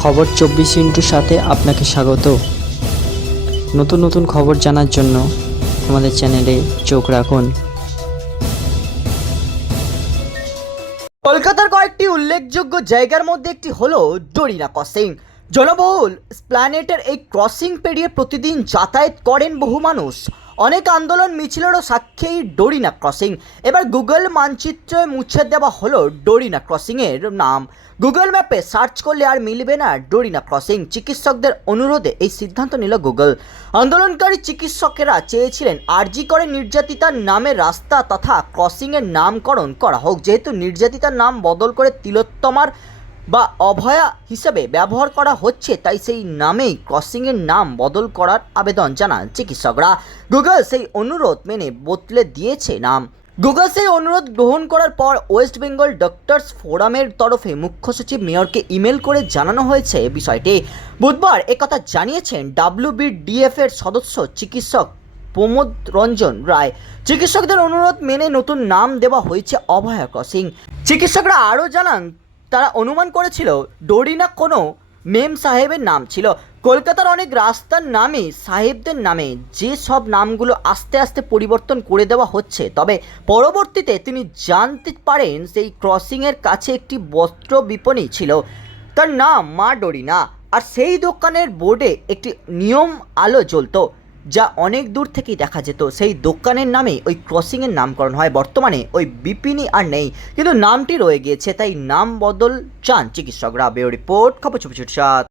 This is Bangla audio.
খবর চব্বিশ ইন্টুর সাথে আপনাকে স্বাগত। নতুন নতুন খবর জানার জন্য আমাদের চ্যানেলে চোখ রাখুন। কলকাতার কয়েকটি উল্লেখযোগ্য জায়গার মধ্যে একটি হলো ডোরিনা ক্রসিং জনবহুল স্প্ল্যানেটের এই ক্রসিং পেরিয়ে প্রতিদিন যাতায়াত করেন বহু মানুষ। অনেক আন্দোলন মিছিলেরও সাক্ষী ডোরিনা ক্রসিং। এবার গুগল মানচিত্রে মুছে দেওয়া হলো ডোরিনা ক্রসিংয়ের নাম। গুগল ম্যাপে সার্চ করলে আর মিলবে না ডোরিনা ক্রসিং। চিকিৎসকদের অনুরোধে এই সিদ্ধান্ত নিল গুগল। আন্দোলনকারী চিকিৎসকেরা চেয়েছিলেন আরজি করে নির্যাতিতার নামে রাস্তা তথা ক্রসিংয়ের নামকরণ করা হোক। যেহেতু নির্যাতিতার নাম বদল করে তিলোত্তমার বা অভয়া হিসেবে ব্যবহার করা হচ্ছে, তাই সেই নামেই ক্রসিংয়ের নাম বদল করার আবেদন জানান চিকিৎসকরা। গুগল সেই অনুরোধ মেনে বদলে দিয়েছে নাম। গুগল সেই অনুরোধ গ্রহণ করার পর ওয়েস্ট বেঙ্গল ডক্টরস ফোরামের তরফে মুখ্য সচিব মেয়রকে ইমেল করে জানানো হয়েছে বিষয়টি। বুধবার একথা জানিয়েছেন ডাব্লিউবিডিএফ এর সদস্য চিকিৎসক প্রমোদ রঞ্জন রায়। চিকিৎসকদের অনুরোধ মেনে নতুন নাম দেওয়া হয়েছে অভয়া ক্রসিং। চিকিৎসকরা আরও জানান তারা অনুমান করেছিল, ডোরিনা কোনো মেম সাহেবের নাম ছিল। কলকাতার অনেক রাস্তার নামে সাহেবদের নামে। যে সব নামগুলো আস্তে আস্তে পরিবর্তন করে দেওয়া হচ্ছে, তবে পরবর্তীতে তিনি জানতে পারেন সেই ক্রসিংয়ের কাছে একটি বস্ত্র বিপণী ছিল। তার নাম মা ডোরিনা, আর সেই দোকানের বোর্ডে একটি নিয়ম আলো জ্বলতো। যা অনেক দূর থেকেই দেখা যেত। সেই দোকানের নামে ওই ক্রসিংয়ের নামকরণ হয়। বর্তমানে ওই বিপিনি আর নেই। কিন্তু নামটি রয়ে গিয়েছে, তাই নাম বদল চান চিকিৎসকরা। বেও রিপোর্ট, খবর ছবি